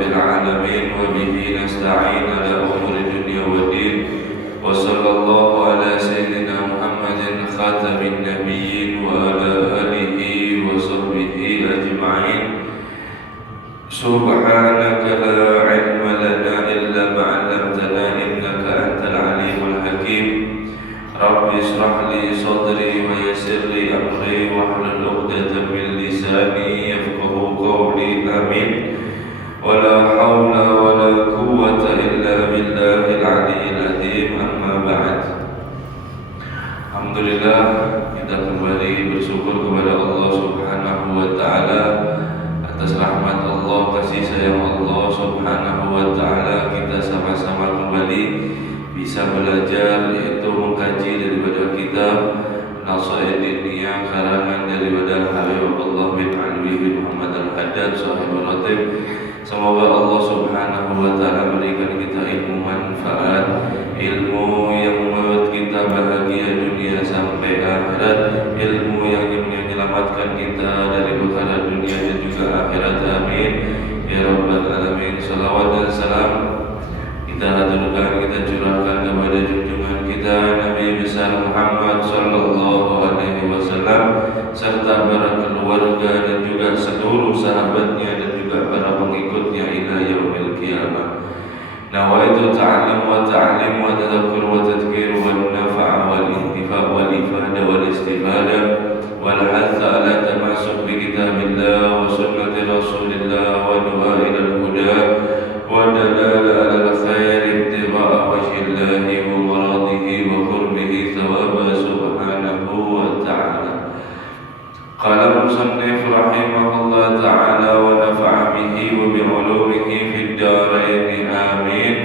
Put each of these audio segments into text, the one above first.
رب العالمين وبه نستعين على أمور الدنيا والدين وصلى الله على سيدنا محمد خاتم النبيين وعلى آله وصحبه أجمعين سبحانك لا علم لنا إلا ما علمتنا إنك أنت العليم الحكيم رب اشرح لي صدري ويسر لي أمري واحلل عقدة من لساني يفقهوا قولي آمين ولا حول ولا قوة إلا بالله العلي العظيم أما بعد. Alhamdulillah, kita kembali bersyukur kepada Allah Subhanahu wa taala atas rahmat Allah, kasih sayang Allah Subhanahu wa taala. Kita sama-sama kembali bisa belajar, yaitu mengkaji daripada kitab Nasha'id Diniyah karangan daripada Habib Allah bin Alwi bin Muhammad Al-Haddad Sahibul Ratib. Semoga Allah Subhanahu wa taala berikan kita ilmu manfaat, ilmu yang membuat kita bahagia dunia sampai akhirat, ilmu yang menyelamatkan kita dari perkara dunia dan juga akhirat. Amin ya rabbal alamin. Salawat dan salam kita haturkan, kita curahkan kepada junjungan kita Nabi besar Muhammad sallallahu alaihi wasallam serta para keluarga dan juga seluruh sahabatnya dan juga para pengikutnya ila yaumil qiyamah. Nawaitu ta'allim wa ta'lim wa tadhakkur wa tadhkir wa nafa' wal intifa' wal ifada wal istifada wal hatha ala tamasuk bi kitabillah wa sunnati rasulillah wa du'a ila al-huda wa dalala ala al-khair ibtigha'a wajhillahi wa maradihi wa qurbihi thawaba subhanahu wa ta'ala. Qala musannif rahimahullah ta'ala wa nafa'a bihi wa bi'ulumihi fid darain amin.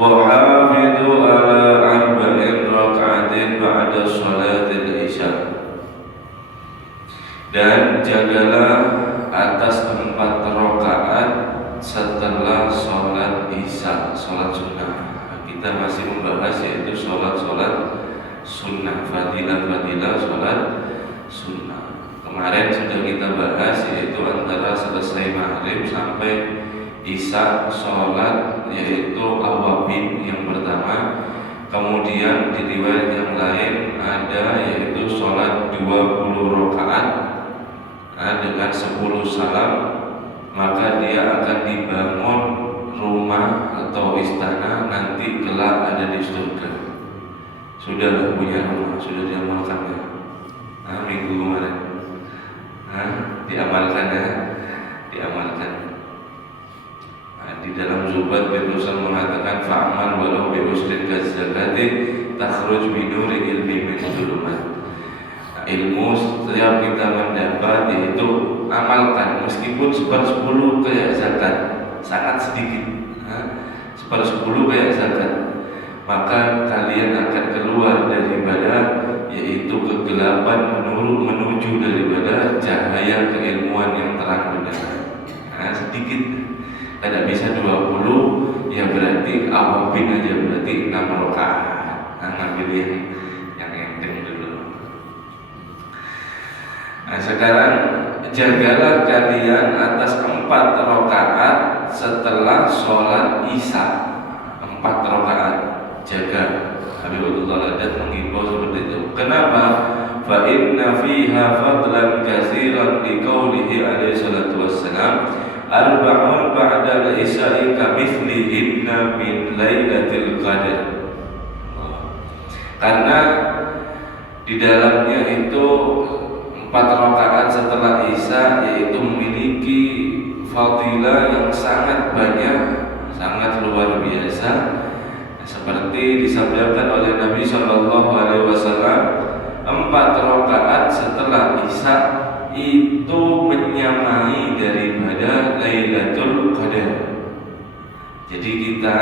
Wa hafidhu ala arba'in raka'atin ba'da sholatil isya. Dan jagalah atas 4 rakaat setelah sholat isya, sholat sunnah. Kita masih membahas yaitu sholat-sholat sunnah, fadilah-fadilah sholat sunnah. Kemarin sudah kita bahas yaitu antara selesai maghrib sampai isya sholat yaitu awabin yang pertama. Kemudian di riwayat yang lain ada yaitu sholat 20 rakaat dengan 10 salam, maka dia akan dibangun rumah atau istana nanti kelak ada di surga. Sudah punya rumah, sudah diamalkannya. Minggu kemarin diamalkan ya, diamalkan. Di dalam Zubat bin Rusul mengatakan fa'amal walau bi usrin kazakati takhruj binuri ilmi min dhulumat. Ilmu setiap kita mendapat yaitu amalkan, meskipun 1/10 kayak zakat, sangat sedikit, 1/10 kayak zakat, maka kalian akan keluar daripada yaitu kegelapan menuju daripada cahaya keilmuan yang terang benderang. Sedikit, tidak bisa 20, ya berarti awabin aja, berarti 6 rakaat. Ngambil yang enteng dulu. Sekarang jagalah kalian atas 4 rakaat setelah sholat isya. 4 rakaat jaga. Habibullah Al-Haddad menghimbau seperti itu. Kenapa? Fa inna fiha fadlan katsiran liqaulihi alaihi salatu wassalam arba'un ba'da al-isya'i kamithlihinna min lailatul qadar. Karena di dalamnya itu 4 rakaat setelah isya yaitu memiliki fadilah yang sangat banyak, sangat luar biasa. Seperti disabdakan oleh Nabi Shallallahu Alaihi Wasallam, 4 rakaat setelah isya itu menyamai daripada Lailatul Qadar. Jadi kita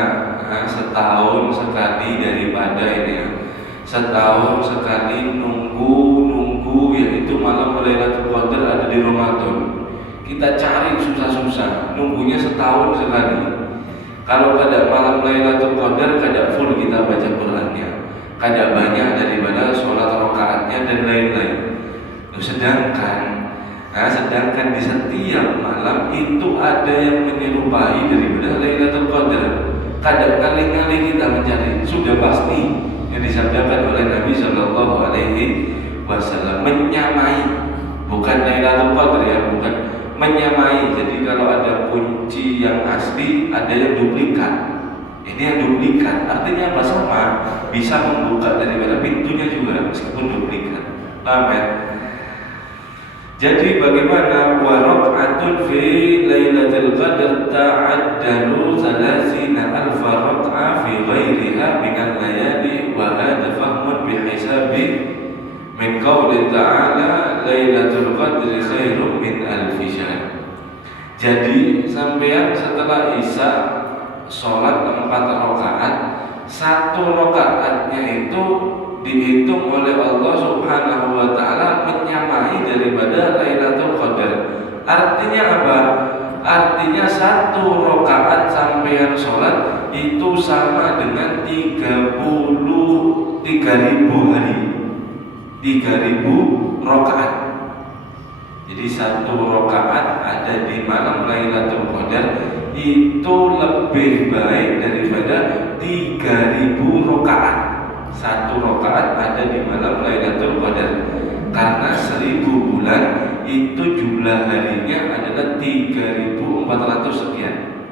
setahun sekali daripada ini, setahun sekali nunggu yaitu malam Lailatul Qadar ada di Ramadan. Kita cari susah-susah, nunggunya setahun sekali. Kalau kada malam Lailatul Qadar, kada full kita baca Qur'annya, kada banyak daripada sholat rakaatnya dan lain-lain. Sedangkan Nah, sedangkan di setiap malam itu ada yang menyerupai daripada Lailatul Qadar. Kadang kali-kali kita mencari, sudah pasti yang disabdakan oleh Nabi Shallallahu Alaihi Wasallam, menyamai, bukan Lailatul Qadar ya, bukan menyamai. Jadi kalau ada kunci yang asli, ada yang duplikat. Ini yang duplikat, artinya apa? Sama, bisa membuka daripada pintunya juga meskipun duplikat. Paham ya? Jadi bagaimana warak'atun fi Lailatul Qadar ta'addalu 30,000 rak'ah fi ghairiha min al-layali wa hadha fahmun bihisabi min qauli ta'ala Lailatul Qadri khairum min alfi syahr. Jadi sampean setelah Isya sholat 4 rakaat, 1 rakaatnya itu dihitung oleh Allah Subhanahu wa taala menyamai daripada Lailatul Qadar. Artinya apa? Artinya 1 rakaat sampean sholat itu sama dengan 33.000 hari, 3.000 rakaat. Jadi 1 rakaat ada di malam Lailatul Qadar itu lebih baik daripada 3.000 rakaat. 1 rakaat ada di malam Lailatul Qadar, karena 1000 bulan itu jumlah harinya adalah 3.400 sekian.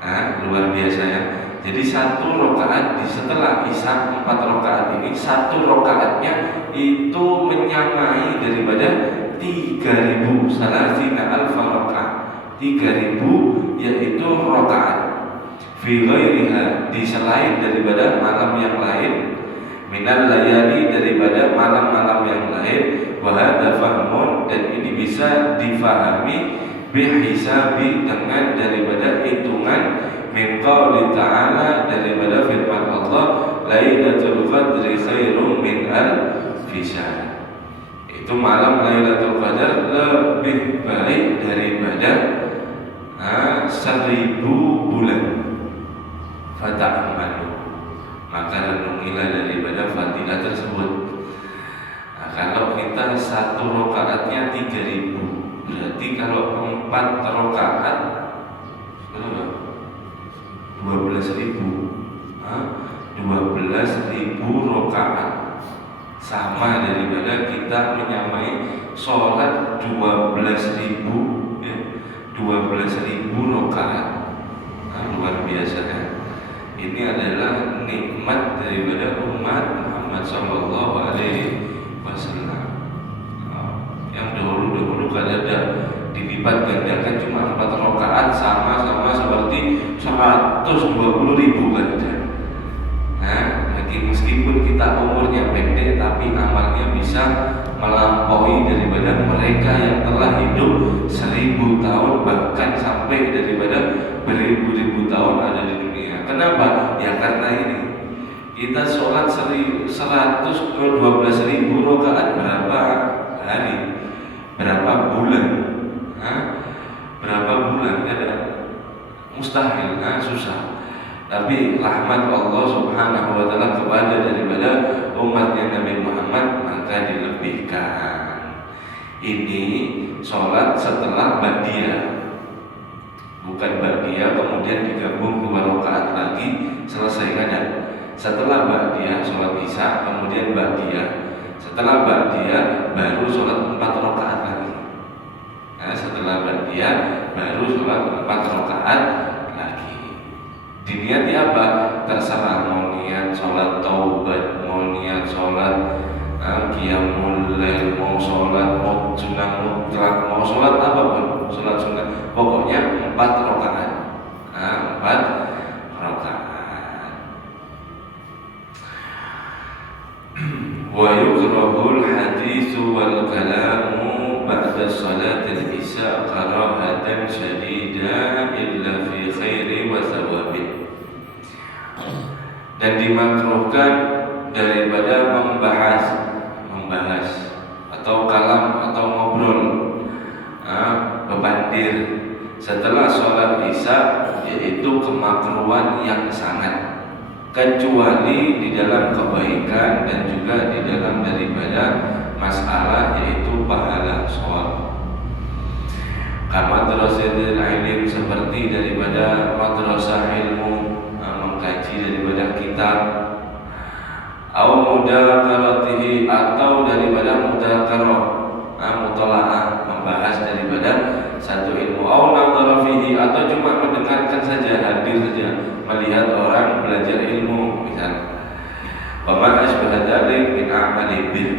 Nah, luar biasa ya. Jadi 1 rakaat setelah Isya 4 rakaat ini, 1 rakaatnya itu menyamai daripada 3.000 salasina alfa rakaat. 3.000 yaitu rakaat. Fi ghairiha, di selain daripada malam yang lain, minal layali, daripada malam-malam yang lain, wa hadza fahmun, dan ini bisa difahami bihisabi, dengan daripada hitungan min qauli ta'ala, daripada firman Allah Lailatul Qadri khairum min alfi syahr. Itu malam Lailatul Qadar lebih baik daripada 1000 bulan. Fata'amalu, maka renungilah daripada fadilah tersebut. Nah, kalau kita 1 rakaatnya 3.000, berarti kalau 4 rakaat 12.000, 12.000 rakaat, sama daripada kita menyamai sholat 12.000 ya, 12.000 rakaat. Nah, luar biasa ya. Ini adalah nikmat daripada umat Muhammad Sallallahu Alaihi Wasallam. Yang dahulu kan ada dilipat gandakan cuma 4 rakaat, sama-sama seperti 120.000 kan. Nah, meskipun kita umurnya pendek, tapi amalnya bisa melampaui daripada mereka yang telah hidup 1000 tahun, bahkan sampai daripada beribu-ribu tahun ada di dunia. Kenapa? Ya karena ini kita sholat 12.000 rakaat berapa hari? Berapa bulan? Berapa bulan? Ada mustahil, susah. Tapi rahmat Allah Subhanahu wa taala kepada daripada umatnya Nabi Muhammad, maka dilebihkan. Ini sholat setelah ba'diyah, bukan ba'diyah kemudian digabung 2 rakaat lagi selesai, kada. Setelah ba'diyah sholat Isya, kemudian ba'diyah. Setelah ba'diyah baru sholat 4 rakaat lagi. Nah, setelah ba'diyah baru sholat 4 rakaat lagi. Diniati apa? Terserah, mau niat sholat taubat, mau niat sholat qiyamul lail, mau sholat sunnah mutlak, mau sholat apapun, sholat sunnah, pokoknya 4 rakaat. 4 rakaat. Wa yukrahul haditsu wal kalamu ba'da salatil isya karahatan syadidah illa fi khairi wa thawabin. Dan dimakruhkan daripada membahas atau kalam atau ngobrol, bebandir setelah sholat isya, yaitu kemakruhan yang sangat, kecuali di dalam kebaikan dan juga di dalam daripada masalah yaitu pahala sholat. Kama madrasatul ilm seperti daripada madrasah ilmu, mengkaji daripada kitab, atau mudzakaratihi atau daripada mudzakarah, mutalaah, membahas daripada satu ilmu, atau nadhara fihi atau cuma mendengarkan saja, hadir saja, melihat orang belajar ilmu misalnya. Wa ma asbaha dzalik min a'mali bih,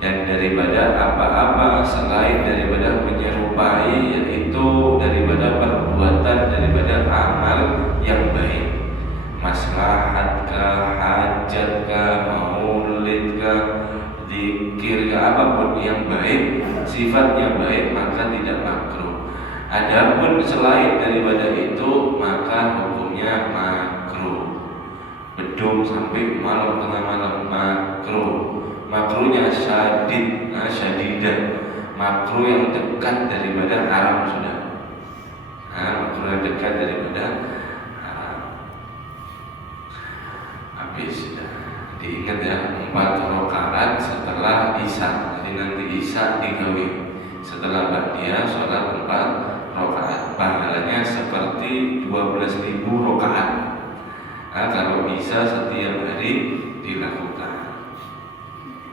dan daripada apa-apa selain daripada menyerupai, yaitu daripada perbuatan daripada amal yang baik, maslahatkah, hajatkah, maulidkah, zikirkah, apapun yang baik, sifatnya baik, maka tidak makruh. Adapun selain daripada itu maka hukumnya makruh. Bedung sampai malam, tengah malam, makruh. Makruhnya syadidah, makruh yang dekat daripada haram sudah. Makruh yang dekat daripada haram. Habis sudah. Diingat ya, 4 rakaat setelah isya. Jadi nanti isya digawe. Setelah ba'diyah sholat 4 rakaat. Pahalanya seperti 12.000 rakaat. Kalau bisa setiap hari dilakukan.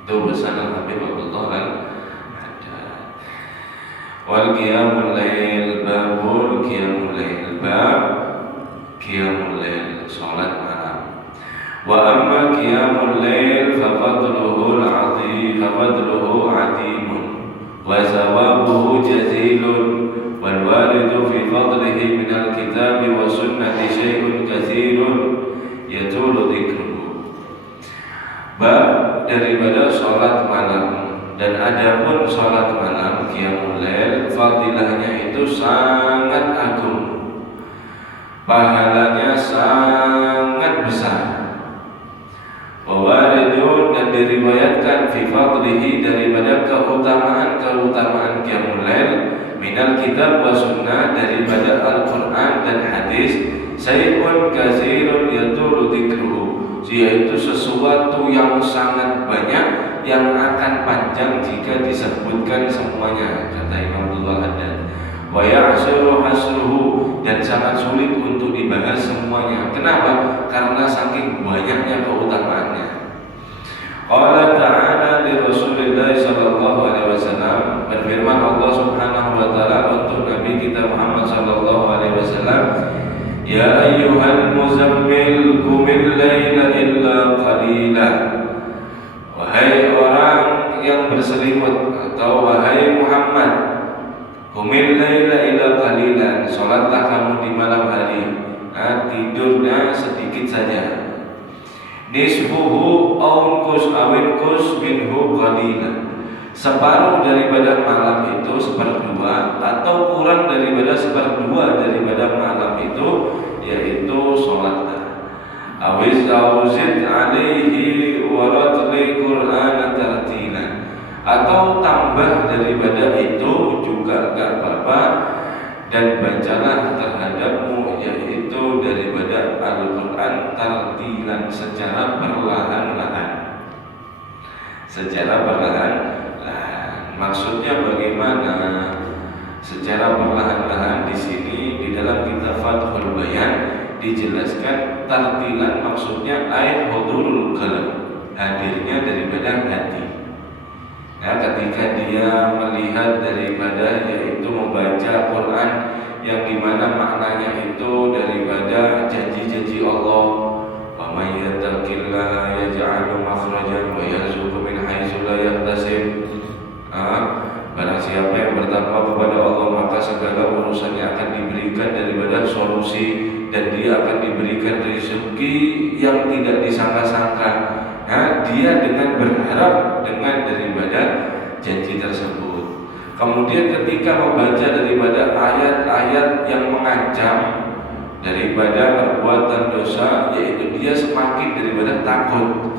Itu pesan Al-Habib Abdullah Al-Haddad. Wal qiyamul lail, babul qiyamul lail, bab qiyamul lail, salat malam. Wa amma qiyamul lail fa fadluhu al-'azim, fa fadluhu 'azimun wa thawabuhu jazilun, wal waridu fi fadlihi min al-kitab wa sunnati syai'un katsirun yatulu dzikruhu. Bab daripada sholat malam, dan adapun sholat malam qiyamul lail, fadilahnya itu sangat agung, pahalanya sangat besar. Wawaridun, dan diriwayatkan fi fadlihi daripada keutamaan qiyamul lail minal kitab wa sunnah, daripada Al-Quran dan hadis, syai'un katsirun yatulu dzikruhu, yaitu sesuatu yang sangat banyak yang akan panjang jika disebutkan semuanya, kata Imam Abdullah Haddad. Wa ya'siru hasruhu, dan sangat sulit untuk dibahas semuanya. Kenapa? Karena saking banyaknya keutamaannya. Qala ta'ala li Rasulillah sallallahu alaihi wasallam, berfirman Allah Subhanahu wa taala untuk Nabi kita Muhammad sallallahu alaihi wasallam, ya ayyuhal muzammil qumil laila illa qalila, wahai orang yang berselimut, atau wahai Muhammad, qumil laila illa qalilan, salatlah kamu di malam hari, tidurnya sedikit saja. Nisfuhu aunkus awinkus minhu qalilan, separuh daripada malam itu, seperdua atau kurang daripada seperdua daripada malam itu, yaitu sholatlah. Awiz auzid alaihi waratli Qur'an tartilan, atau tambah daripada itu juga gak apa-apa, dan bacalah terhadapmu yaitu daripada Al-Quran tartilan, secara perlahan-lahan. Secara perlahan-lahan. Maksudnya bagaimana? Secara perlahan-lahan di sini di dalam kitab Fathul Bayan dijelaskan tartilan maksudnya ay hudurul qalb, hadirnya daripada hati. Ketika dia melihat daripada yaitu membaca Quran yang dimana maknanya itu daripada janji-janji Allah, wa may yattaqillaha yaj'al makhrajan wa yarzuqhu min haitsu la yahtasib. Barang siapa yang bertakwa kepada Allah, maka segala urusannya akan diberikan daripada solusi, dan dia akan diberikan rezeki yang tidak disangka-sangka. Dia dengan berharap dengan daripada janji tersebut. Kemudian ketika membaca daripada ayat-ayat yang mengancam daripada perbuatan dosa, yaitu dia semakin daripada takut.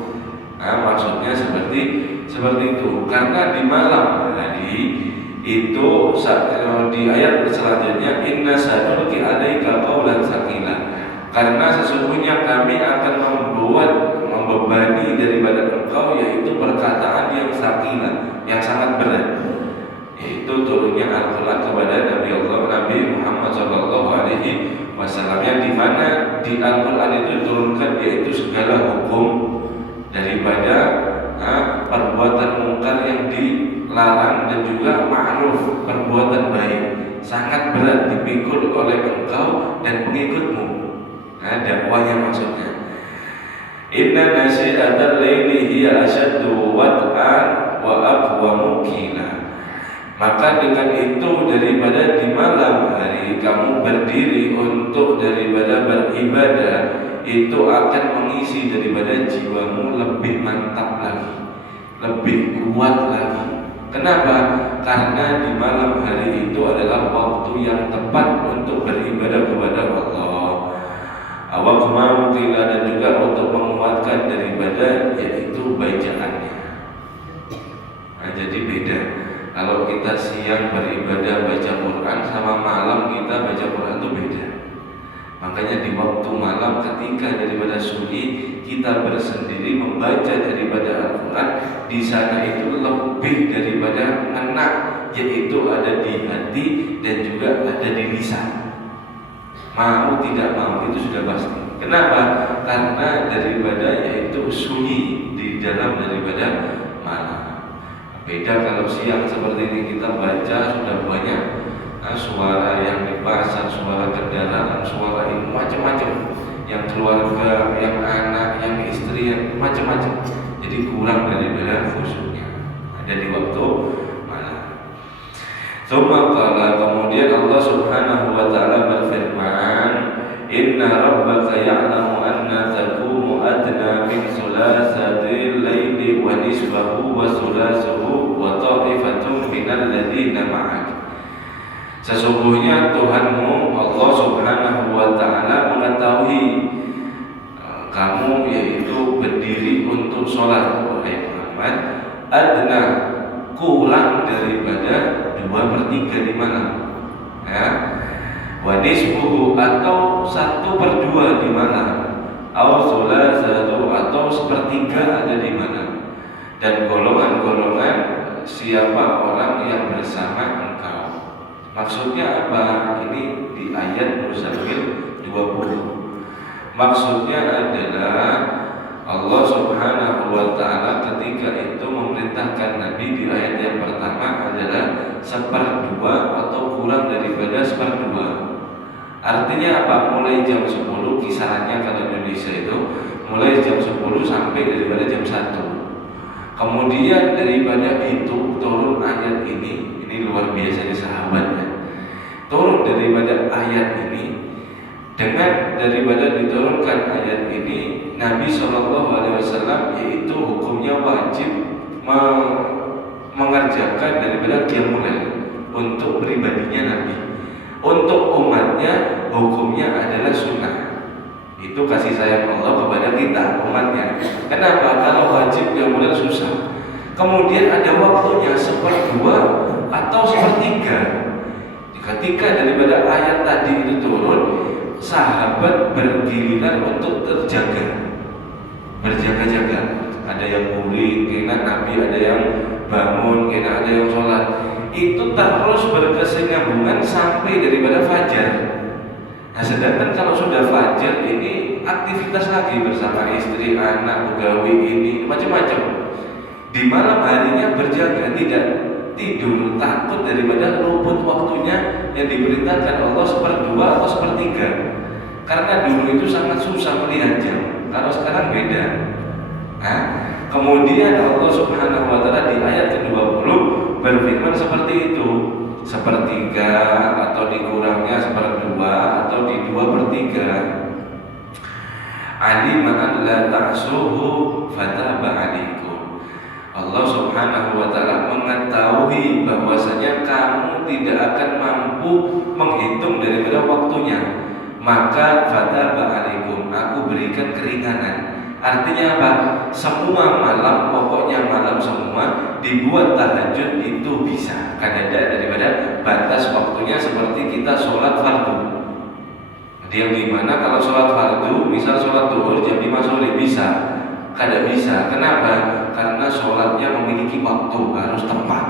Maksudnya seperti itu. Karena di malam hari itu di ayat selanjutnya, inna sanulqi alaika qaulan tsaqila, karena sesungguhnya kami akan membebani daripada engkau yaitu perkataan yang sakinah, di Al-Quran itu diturunkan yaitu segala hukum daripada perbuatan mungkar yang dilarang dan juga ma'ruf, perbuatan baik, sangat berat dipikul oleh engkau dan pengikutmu. Dakwahnya maksudnya, inna nasi'atal laili hiya asyaddu wat'an wa aqwamu qila. Maka dengan itu daripada di malam hari kamu berdiri untuk daripada beribadah, itu akan mengisi daripada jiwamu lebih mantap lagi, lebih kuat lagi. Kenapa? Karena di malam hari itu adalah waktu yang tepat untuk beribadah kepada Allah. Awak mau dan juga untuk menguatkan daripada yaitu bacaannya. Jadi beda. Kalau kita siang beribadah baca Quran sama malam kita baca Quran itu beda. Makanya di waktu malam ketika daripada sunyi kita bersendiri membaca daripada Al-Quran, di sana itu lebih daripada ngena, yaitu ada di hati dan juga ada di lisan. Mau tidak mau itu sudah pasti. Kenapa? Karena daripada yaitu sunyi di dalam daripada malam. Beda kalau siang seperti ini kita baca sudah banyak suara yang di pasar, suara kendaraan, suara ini macam-macam, yang keluarga, yang anak, yang istri, yang macam-macam. Jadi kurang daripada khusyuknya. Ada di waktu malam. Kemudian Allah Subhanahu wa taala berfirman, inna rabbaka ya'lamu anna taqumu adna min sulasatil laili wa nisfahu wa sulasuhu wa ta'ifatun minal ladzina ma'ak. Sesungguhnya Tuhanmu Allah Subhanahu wa taala mengetahui kamu yaitu berdiri untuk sholat, wahai Muhammad, adna kurang daripada 2/3 di malam, wa nisfuhu atau 1/2 di malam, au sulasatu atau 1/3 ada di malam, dan golongan-golongan siapa orang yang bersama engkau. Maksudnya apa? Ini di ayat Muzammil 20. Maksudnya adalah Allah Subhanahu wa taala ketika itu memerintahkan Nabi di ayat yang pertama adalah 1/2 atau kurang daripada 1/2. Artinya apa? Mulai jam 10, kisarannya kalau Indonesia itu mulai jam 10 sampai daripada jam 1. Kemudian daripada itu turun ayat ini luar biasa di sahabatnya. Turun daripada ayat ini, dengan daripada diturunkan ayat ini, Nabi SAW yaitu hukumnya wajib mengerjakan daripada qiyamul lail untuk pribadinya Nabi. Untuk umatnya hukumnya adalah sunnah. Itu kasih sayang Allah kepada kita umatnya. Kenapa? Kalau wajib qiyamul lail susah. Kemudian ada waktunya 1/2 atau 1/3. Ketika daripada ayat tadi itu turun, sahabat bergiliran untuk berjaga-jaga. Ada yang guling, kena Nabi, ada yang bangun, kena ada yang sholat. Itu terus berkesinambungan sampai daripada fajar. Nah, sedangkan kalau sudah fajar ini aktivitas lagi bersama istri, anak, pegawai ini macam-macam. Di malam harinya berjaga, tidak tidur, takut daripada luput waktunya yang diperintahkan Allah 1/2 atau 1/3. Karena dulu itu sangat susah melihat jam. Kalau sekarang beda. Kemudian Allah Subhanahu wa taala di ayat ke-20 berfirman seperti itu, 1/3 atau dikurangnya 1/2 atau di 2/3. Alima an la ta'suhu fataba 'alaikum. Allah Subhanahu wa taala mengetahui bahwasanya kamu tidak akan mampu menghitung daripada waktunya, maka fataba 'alaikum, aku berikan keringanan. Artinya apa? Semua malam, pokoknya malam semua dibuat tahajud itu bisa. Kan ada daripada batas waktunya seperti kita sholat fardu. Yang dimana kalau sholat fardu, misal sholat duhur jam 5 sore bisa. Kada bisa. Kenapa? Karena sholatnya memiliki waktu, harus tepat.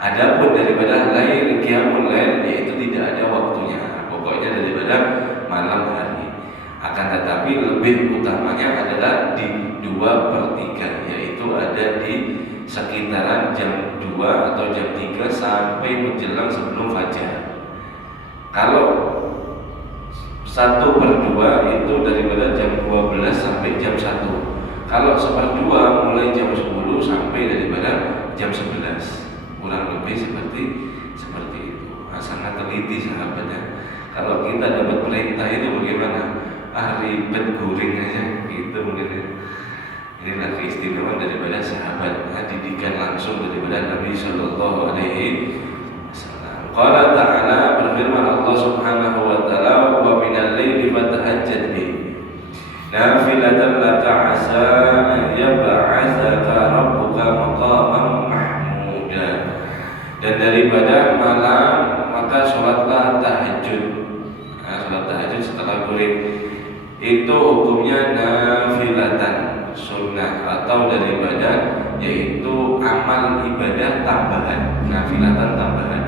Adapun daripada qiyamul lail yaitu tidak ada waktunya. Pokoknya daripada malam hari. tapi lebih utamanya adalah di 2/3, yaitu ada di sekitaran jam 2 atau jam 3 sampai menjelang sebelum fajar. Kalau 1/2 itu daripada jam 12 sampai jam 1. Kalau 1/2 mulai jam 10 sampai daripada jam 11. Kurang lebih seperti itu. Sangat teliti sahabatnya. Kalau kita dapat perintah itu bagaimana? Ribet guring aja gitu mungkin ya. Inilah keistimewaan daripada sahabat, didikan langsung daripada Nabi Sallallahu Alaihi Wasallam. Qala ta'ala, berfirman Allah Subhanahu Wa Taala, wa minal laili fatahajjad bihi nafilatan laka asa an yab'atsaka rabbuka maqaman mahmuda. Dan daripada malam maka sholatlah tahajud. Sholat tahajud setelah guring itu hukumnya nafilatan, sunnah atau daripada yaitu amal ibadah tambahan, nafilatan tambahan.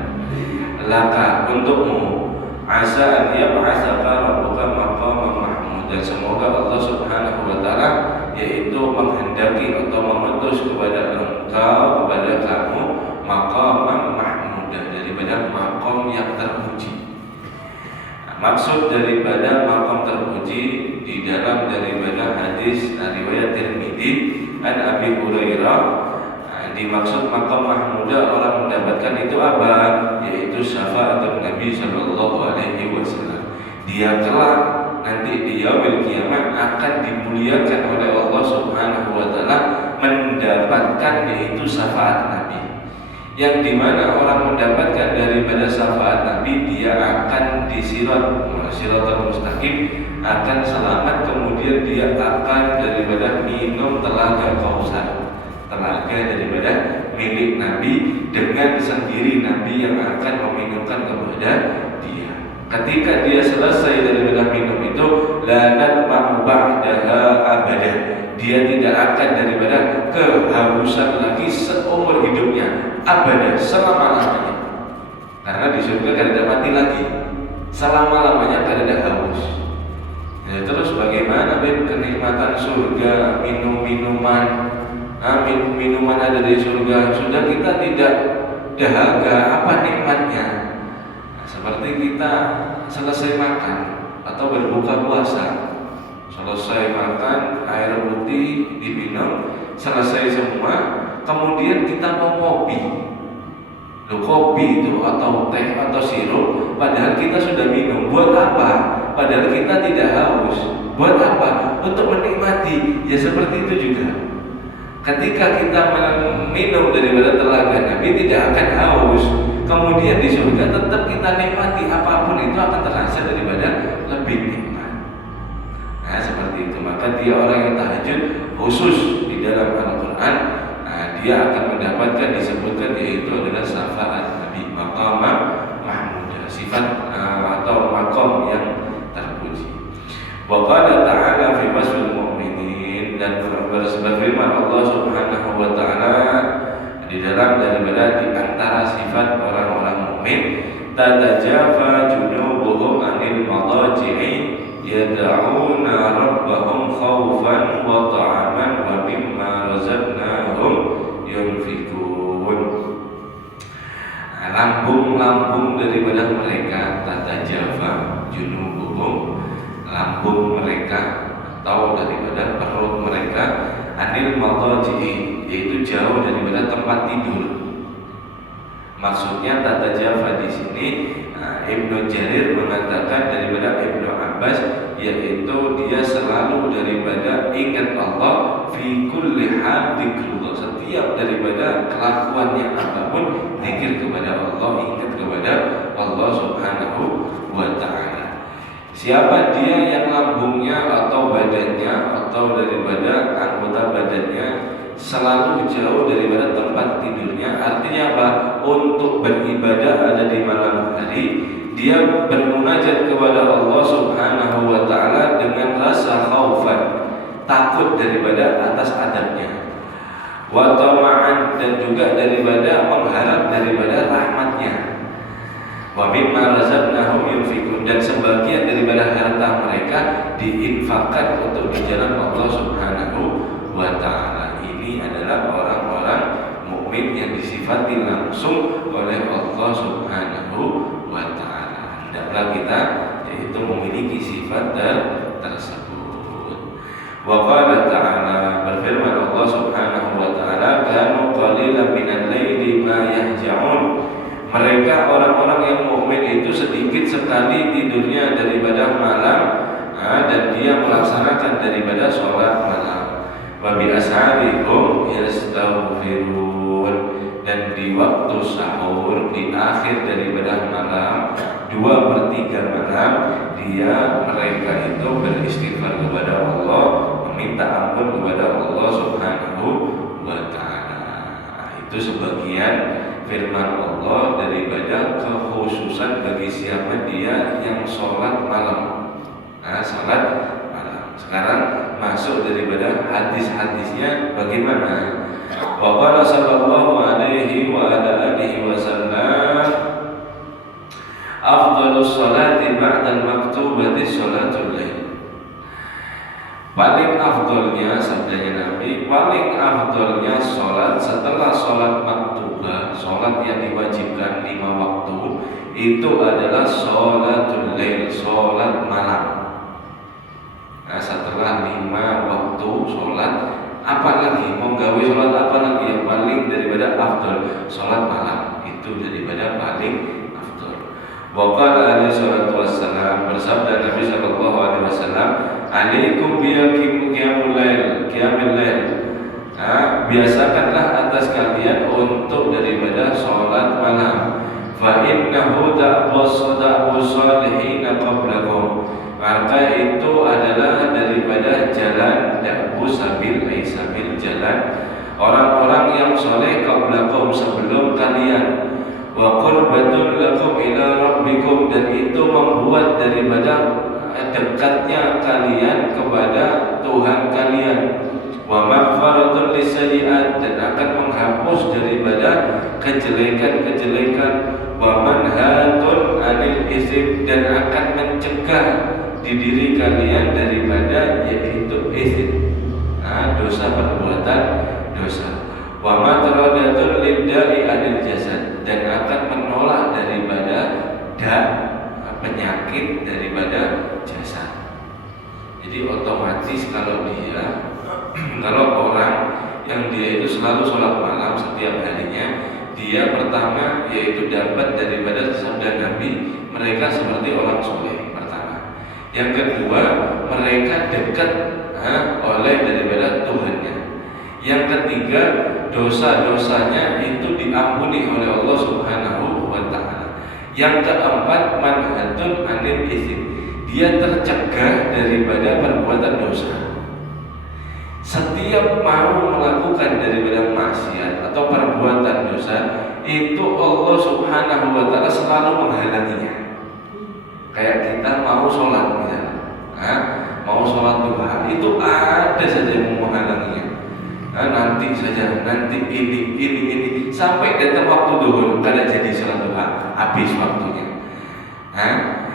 Laka, untukmu, asa an yab'atsaka rabbuka maqaman mahmud, dan semoga Allah Subhanahu wa taala yaitu menghendaki atau mengutus kepada engkau, kepada kamu, maqaman mahmud, daripada maqam yang terpuji. Maksud daripada maqam terpuji di dalam daripada hadis riwayat Tirmidzi an Abi Hurairah, dimaksud maqam mahmuda orang mendapatkan itu apa? Yaitu syafaat Nabi Sallallahu Alaihi Wasallam. Dia kelak nanti di yaumil kiamat akan dimuliakan oleh Allah Subhanahu Wa Taala, mendapatkan yaitu syafaat Nabi. Yang dimana orang mendapatkan daripada syafaat Nabi, dia akan Siratal Mustaqim, akan selamat, kemudian dia akan daripada minum telaga Kausar, telaga daripada milik Nabi, dengan sendiri Nabi yang akan meminumkan kepada dia. Ketika dia selesai daripada minum itu, lanat ba'daha abadah, dia tidak akan daripada kehausan lagi seumur hidupnya, abadah, selama-lamanya. Karena di surga kan tidak mati lagi, selama-lamanya kan tidak haus. Ya, terus bagaimana kenikmatan surga, minuman ada di surga, sudah kita tidak dahaga, apa nikmatnya? Seperti kita selesai makan atau berbuka puasa, selesai makan, air putih diminum, selesai semua, kemudian kita mau ngopi. Kopi itu atau teh atau sirup, padahal kita sudah minum. Buat apa? Padahal kita tidak haus. Buat apa? Untuk menikmati. Ya seperti itu juga. Ketika kita minum daripada telaga Nabi, tidak akan haus. Kemudian di surga tetap kita nikmati, apapun itu akan terasa daripada lebih nikmat. Nah seperti itu. Maka dia orang yang tahajud khusus di dalam Al-Quran, dia akan mendapatkan, disebutkan yaitu adalah syafaat Nabi, maqam mahmud, sifat atau maqam yang terpuji. Wa qala ta'ala fi wasfil mu'minin, dan berfirman Allah Subhanahu wa taala di dalam daripada di antara sifat orang-orang mukmin, tatajafa junubuhum anil madaji'i yad'una rabbahum khaufan wa ta'aman wa mimma razaqnahum yunfikun. Lambung-lambung daripada mereka, tatajafa junubuhum, lambung mereka atau daripada perut mereka, anil madaji'i, yaitu jauh daripada tempat tidur. Maksudnya tatajafa di sini, Ibnu Jarir mengatakan daripada Ibnu Abbas, yaitu dia selalu daripada ingat Allah fi kulli hal dzikrullah, setiap daripada kelakuannya apapun zikir kepada Allah, ingat kepada Allah Subhanahu wa taala. Siapa dia yang lambungnya atau badannya atau daripada anggota badannya selalu jauh daripada tempat tidurnya, artinya apa? Untuk beribadah ada di malam hari, dia bermunajat kepada Allah Subhanahu wa taala dengan rasa khaufan, takut daripada atas adabnya, wa tama'an, dan juga daripada mengharap daripada rahmatnya, wa mimma razaqnahum yunfikun, dan sebagian daripada harta mereka diinfakkan untuk di jalan Allah Subhanahu wa ta'ala. Ini adalah orang-orang mukmin yang disifati langsung oleh Allah Subhanahu wa ta'ala. Hendaklah kita yaitu memiliki sifat tersebut. Wa qala ta'ala, berfirman Allah Subhanahu wa ta'ala, kanu qalilan minal laili ma yahja'un. Mereka orang-orang yang mukmin itu sedikit sekali tidurnya daripada malam, dan dia melaksanakan daripada sholat malam. Wa bi asharihum yastaghfirun, dan di waktu sahur di akhir daripada malam 2/3 malam mereka itu beristighfar kepada Allah, meminta ampun kepada Allah Subhanahu wa ta'ala. Itu sebagian firman Allah daripada kekhususan bagi siapa dia yang sholat malam. Sholat malam. Sekarang masuk daripada hadis-hadisnya bagaimana? Wa qala sallallahu alaihi wa ala alihi wasallam, afdhalus sholati ba'dal maktubati sholatul lail. Paling afdolnya, sabdanya Nabi, paling afdolnya sholat setelah sholat maktubah, sholat yang diwajibkan 5 waktu, itu adalah sholatul lail, sholat malam. Setelah 5 waktu sholat, apalagi mau gawe sholat apa lagi yang paling daripada afdol? Sholat malam itu daripada paling afdol. Wa qala alaihi salatu wassalam, bersabda Nabi sallallahu alaihi wasallam, alaikum qiyamul lail. Biasakanlah atas kalian untuk daripada sholat malam. Fa innahu da'bu shalihin qablakum. Maka itu adalah daripada jalan da'bu sabil jalan orang-orang yang soleh qablakum, sebelum kalian. Wa qurbatun lakum ila rabbikum, dan itu membuat daripada dekatnya kalian kepada Tuhan kalian. Wa maghfiratun lisayyi'at, dan akan menghapus daripada kejelekan-kejelekan. Wa manhatun 'anil ism, dan akan mencegah di diri kalian daripada yaitu ism, dosa, perbuatan dosa. Wa matradatun lidda'i 'anil jasad, dan akan menolak daripada penyakit daripada jasad. Jadi otomatis kalau orang yang dia itu selalu sholat malam setiap harinya, dia pertama yaitu dapat daripada sabda Nabi, mereka seperti orang soleh. Pertama, yang kedua, mereka dekat oleh daripada Tuhannya. Yang ketiga, dosa-dosanya itu diampuni oleh Allah Subhanahu wa ta'ala. Yang keempat, manhatun anil izin, dia tercegah daripada perbuatan dosa. Setiap mau melakukan daripada maksiat atau perbuatan dosa, itu Allah Subhanahu wa ta'ala selalu menghalanginya. Kayak kita mau sholat misalnya, mau sholat duha, itu ada saja yang menghalanginya. Nanti saja, nanti ini sampai datang waktu duhur, kada jadi sholat duha, habis waktunya.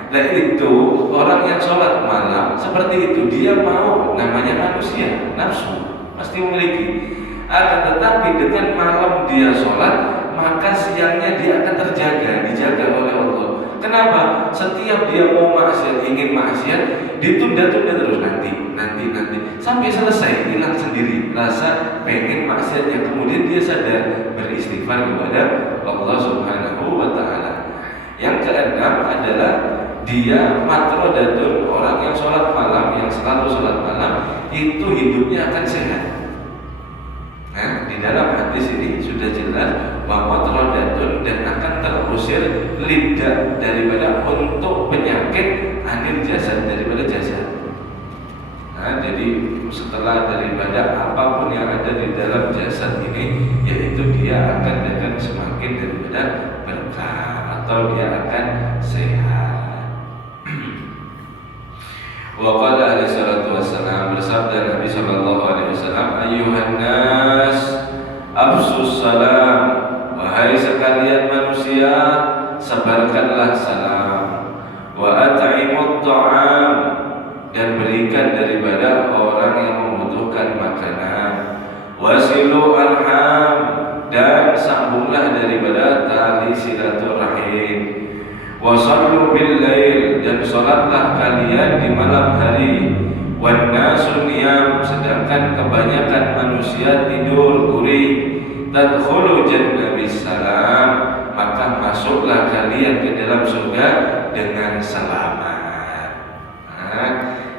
Nah itu orang yang sholat malam seperti itu, dia mau, namanya manusia, nafsu pasti memiliki. Tetapi dengan malam dia sholat, maka siangnya dia akan dijaga oleh Allah. Kenapa? Setiap dia mau maksiat, ingin maksiat, ditunda-tunda terus, nanti sampai selesai, hilang sendiri rasa pengen maksiatnya. Kemudian dia sadar, beristighfar kepada Allah Subhanahu wa ta'ala. Yang keenam adalah dia matrodatun, orang yang sholat malam, yang selalu sholat malam, itu hidupnya akan sehat. Di dalam hadis ini sudah jelas bahwa matrodatun, dan akan terusir lidah daripada untuk penyakit anil jasad, daripada jasad. Jadi setelah daripada apapun yang ada di dalam jasad ini, yaitu dia akan semakin daripada berkah, atau dia akan sehat. Wa qala alaihi salatu wassalam, bersabda Nabi sallallahu alaihi wasallam, ayyuhan nas afsus salam, wahai sekalian manusia, sebarkanlah salam. Wa at'imut ta'am, dan berikan daripada orang yang membutuhkan makanan. Wasilu arham, dan sambunglah daripada tali silaturahim. Wasallu bil lail, dan salatlah kalian di malam hari. Wan nasu niyam, sedangkan kebanyakan manusia tidur gurih. Tadkhulu jannah bisalam, maka masuklah kalian ke dalam surga dengan selamat.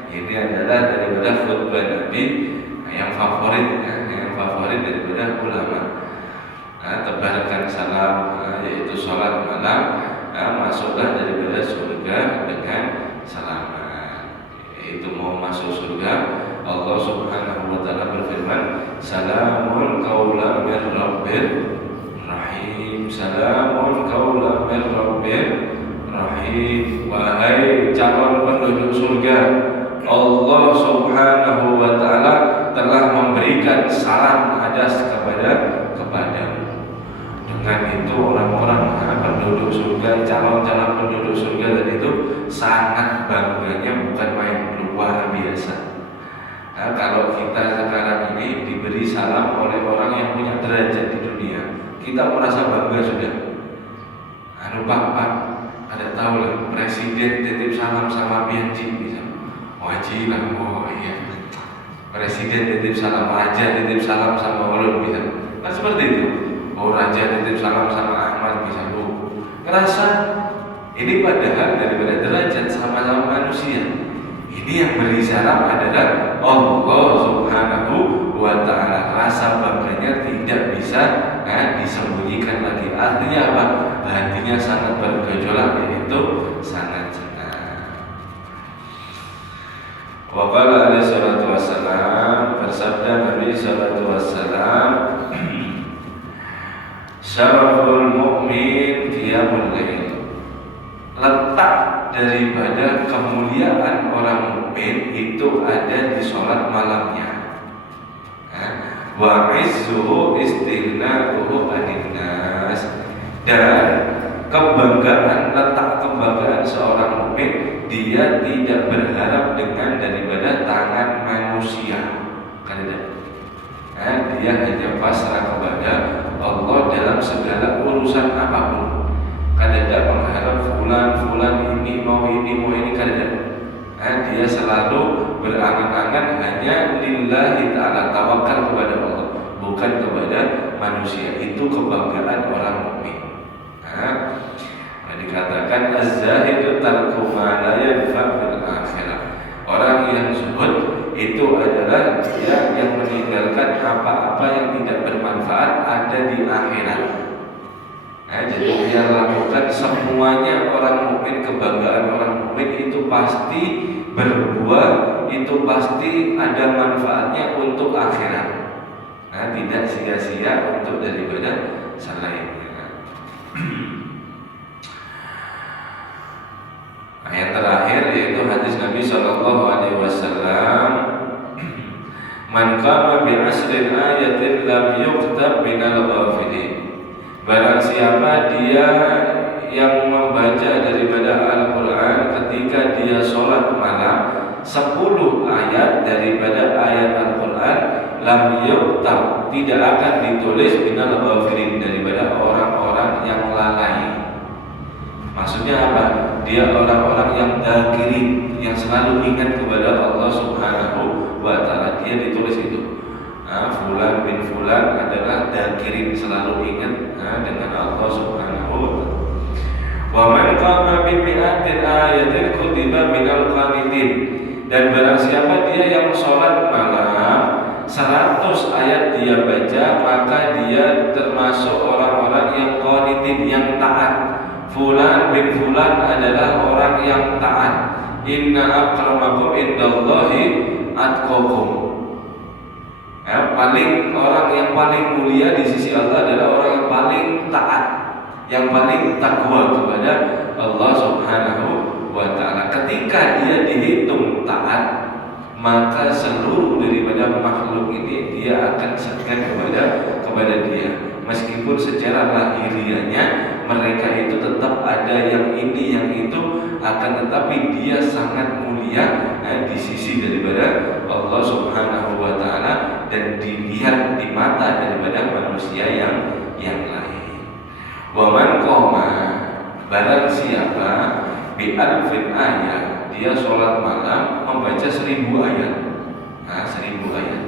Ini adalah daripada khutbah Nabi yang favorit daripada ulama. Tebarkan salam, yaitu sholat malam, masuklah daripada surga dengan selamat. Itu mau masuk surga, Allah Subhanahu wa taala berfirman, salamun qaulan mir rabbir rahim. Salamun qaulan mir rabbir rahim. Wahai calon penduduk surga, Allah Subhanahu wa taala telah memberikan salam hadas kepadamu. Dengan itu orang-orang penduduk surga, calon-calon penduduk surga dan itu sangat bangganya, bukan main, luar biasa. Kalau kita sekarang ini diberi salam oleh orang yang punya derajat di dunia, kita merasa bangga sudah. Pak, ada tahu lah, presiden titip salam sama Bianji bisa. Wajib lah, oh iya. Presiden titip salam, raja titip salam sama ulun bisa. Kan seperti itu. Oh, raja titip salam sama Ahmad bisa. Oh, ngerasa ini padahal daripada derajat sama-sama manusia. Ini yang beri salam adalah Allah Subhanahu wa taala. Rasa bangganya tidak bisa disembunyikan lagi. Artinya apa? Hatinya sangat bergejolak, yaitu sangat senang. Wa qala alaihi salatu wassalam, bersabda Nabi sallallahu alaihi wasallam, syaraful mu'min qiyamul lail. Letak daripada kemuliaan orang mukmin itu ada di sholat malamnya. Wa izzuhu istighna'uhu 'anil nas. Dan kebanggaan, letak kebanggaan seorang mukmin, dia tidak berharap dengan daripada tangan manusia. Dia hanya pasrah kepada Allah dalam segala urusan apapun. Kadang mengharap fulan ini mau ini kadang. Dia selalu berangan-angan hanya lillahi ta'ala, tawakal kepada Allah, bukan kepada manusia. Itu kebanggaan orang mukmin. Dikatakan az-zahidu tarku ma la yanfa' fil akhirah. Orang yang zuhud itu adalah dia yang meninggalkan apa-apa yang tidak bermanfaat ada di akhirat. Jadi dia lakukan semuanya. Orang mukmin, kebanggaan orang mukmin itu pasti berbuah, itu pasti ada manfaatnya untuk akhirat. Tidak sia-sia untuk daripada selainnya. Yang terakhir yaitu hadis Nabi sallallahu alaihi wasallam, man qama bi asrin ayatin lam yuktab minal ghafilin. Barang siapa dia yang membaca daripada Al-Quran ketika dia sholat malam 10 ayat daripada ayat Al-Quran, lam yuktab, tidak akan ditulis minal ghafilin, daripada orang-orang yang lalai. Maksudnya apa? Dia orang-orang yang dhakirin, yang selalu ingat kepada Allah Subhanahu wa ta'ala. Dia ditulis itu. Fulan bin fulan adalah dhakirin, selalu ingat dengan Allah Subhanahu wa ta'ala. Wa man qama bi mi'atin ayatin kutiba minal qanitin. Dan barang siapa dia yang sholat malam 100 ayat dia baca, maka dia termasuk orang-orang yang qanitin, yang taat. Fulan bin fulan adalah orang yang taat. Inna akramakum indallahi atqakum. Orang yang paling mulia di sisi Allah adalah orang yang paling taat, yang paling takwa kepada Allah Subhanahu wa ta'ala. Ketika dia dihitung taat, maka seluruh daripada makhluk ini dia akan segan kepada dia. Meskipun secara lahiriahnya mereka itu tetap ada yang ini yang itu akan tetapi dia sangat mulia di sisi daripada Allah Subhanahu wa taala dan dilihat di mata daripada manusia yang lain. Wa man qoma, barang siapa bi alfin ayat, dia sholat malam membaca 1000 ayat. 1000 ayat.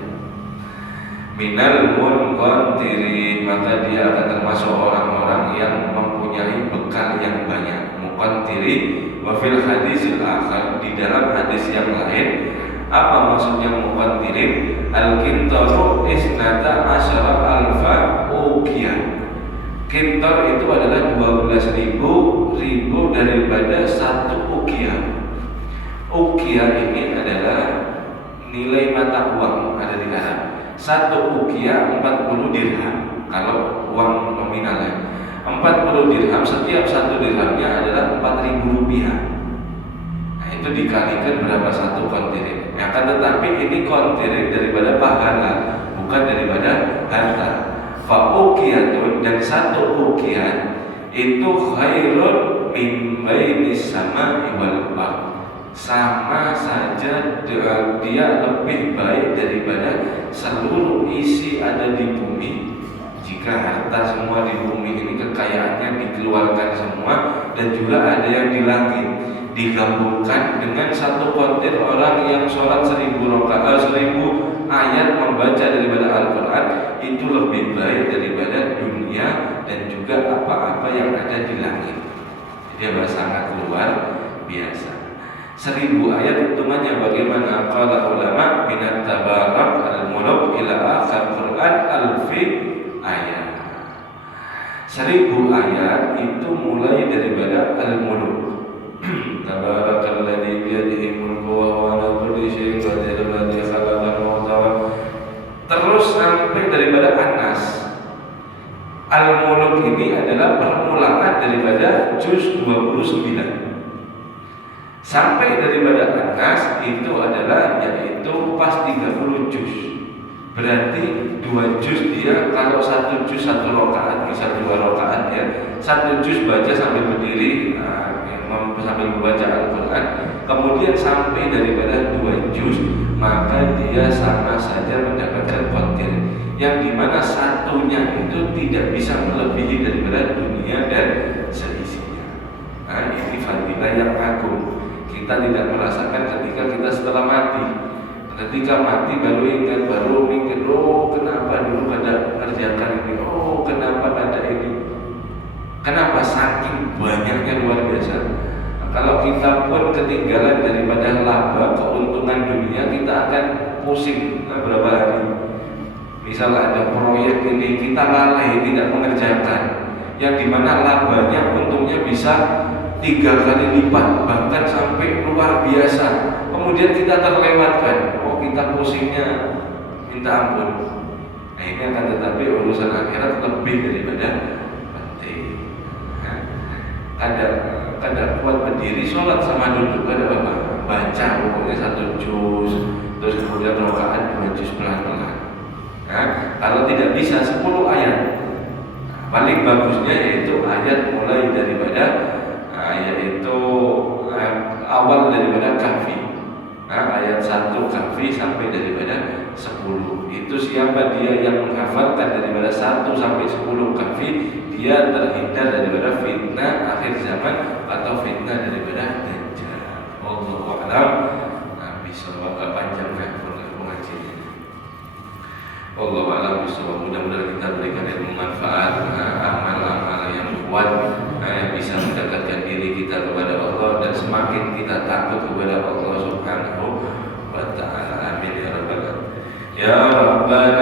Minal munqantirin, maka dia akan termasuk orang-orang yang mempunyai bekal yang banyak. Muqantiri wa fil hadisil akhar, di dalam hadis yang lain. Apa maksudnya muqantirin? Al-kintaru isnata asyara alfa uqiyah. Kintar itu adalah 12.000 daripada 1 uqiyah. Uqiyah ini adalah nilai mata uang ada di Arab. 1 uqiyah 40 dirham kalau uang nominalnya. 40 dirham, setiap 1 dirhamnya adalah 4.000 rupiah. Nah, itu dikalikan berapa 1 kontirin. Akan tetapi ini kontirin daripada pahala, bukan daripada harta. Fa uqiyatun, dan 1 uqiyah itu khairun min bainis sama'i wal ardh. Sama saja dia lebih baik daripada seluruh isi ada di bumi. Jika harta semua di bumi ini kekayaannya dikeluarkan semua, dan juga ada yang di langit, digabungkan dengan 1 kontir orang yang sholat 1000 ayat membaca daripada Al-Quran, itu lebih baik daripada dunia dan juga apa-apa yang ada di langit. Dia sangat luar biasa. 1000 ayat hitungannya bagaimana? Qala ulama minat tabarak al-muluk ila akhir Quran alfi ayat. 1000 ayat itu mulai daripada al-muluk. Tabarakalladzi biyadihi mulku wa huwa ala kulli syai'in qadir alladzi khalaqal mauta wa, terus sampai daripada An-Nas. Al-muluk ini adalah permulaan daripada juz 29. Sampai daripada An-Nas itu adalah yaitu pas 30 juz. Berarti 2 juz dia, kalau 1 juz 1 rakaat bisa 2 rakaat ya. 1 juz baca sambil berdiri sambil membaca Al-Quran. Kemudian sampai daripada 2 juz, maka dia sama saja mendapatkan kontir, yang dimana satunya itu tidak bisa melebihi daripada dunia dan seisinya. Nah, ini fadilah yang agung. Kita tidak merasakan ketika kita setelah mati. Ketika mati baru ingat, baru mikir, oh kenapa dulu pada mengerjakan ini, oh kenapa ada ini. Kenapa? Saking banyaknya, luar biasa. Nah, kalau kita pun ketinggalan daripada laba keuntungan dunia, kita akan pusing berapa hari. Misal ada proyek ini, kita lalai tidak mengerjakan, yang dimana labanya untungnya bisa 3 kali lipat, bahkan sampai luar biasa. Kemudian kita terlewatkan, oh kita pusingnya minta ampun. Nah, ini akan tetapi urusan akhirat lebih daripada penting. Kadang kuat berdiri sholat sama duduk, ada apa? Baca pokoknya 1 juz, terus kemudian rakaat 2 juz pelan-pelan. Kalau tidak bisa 10 ayat. Paling bagusnya yaitu ayat mulai daripada yaitu awal daripada Kahfi, ayat 1 Kahfi sampai daripada 10. Itu siapa dia yang menghafalkan daripada 1 sampai 10 Kahfi, dia terhindar daripada fitnah akhir zaman atau fitnah daripada Dajjal. Wallahu a'lam. Bismillah, agak panjang pengajiannya. Wallahu a'lam bishawab. Mudah-mudahan kita berikan ilmu manfaat, amal-amal yang kuat yang bisa mendekatkan diri kita kepada Allah dan semakin kita takut kepada Allah Subhanahu wa ta'ala. Amin ya rabbal alamin. Ya Rabbana